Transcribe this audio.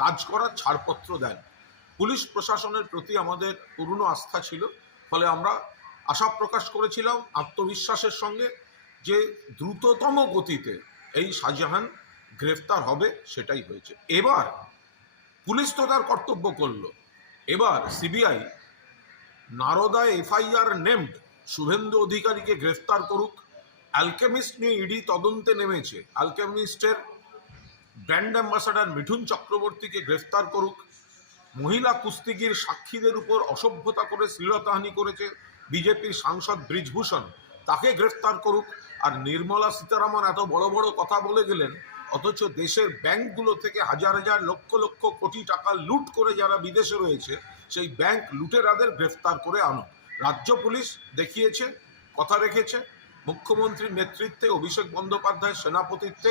কাজ করার ছাড়পত্র দেন। পুলিশ প্রশাসনের প্রতি আমাদের পুরনো আস্থা ছিল। ফলে আমরা আশা প্রকাশ করেছিলাম আত্মবিশ্বাসের সঙ্গে যে দ্রুততম গতিতে এই শাহজাহান গ্রেফতার হবে সেটাই হয়েছে। এবার পুলিশ তো তার কর্তব্য করল। এবার সিবিআই নারদায় এফআইআর নেমড শুভেন্দু অধিকারীকে গ্রেফতার করুক। অ্যালকেমিস্ট নিয়ে ইডি তদন্তে নেমেছে। অ্যালকেমিস্টের ব্র্যান্ড অ্যাম্বাসাডার মিঠুন চক্রবর্তীকে গ্রেফতার করুক। মহিলা কুস্তিগির সাক্ষীদের উপর অসভ্যতা করে শ্লীলতাহানি করেছে বিজেপির সাংসদ ব্রিজভূষণ। তাকে গ্রেফতার করুক। আর নির্মলা সীতারামন এত বড় বড় কথা বলে গেলেন, অথচ দেশের ব্যাংকগুলো থেকে হাজার হাজার লক্ষ লক্ষ কোটি টাকা লুট করে যারা বিদেশে রয়েছে, সেই ব্যাংক লুটেরাদের গ্রেফতার করে আনুক। রাজ্য পুলিশ দেখিয়েছে, কথা রেখেছে। মুখ্যমন্ত্রীর নেতৃত্বে অভিষেক বন্দ্যোপাধ্যায়ের সেনাপতিত্বে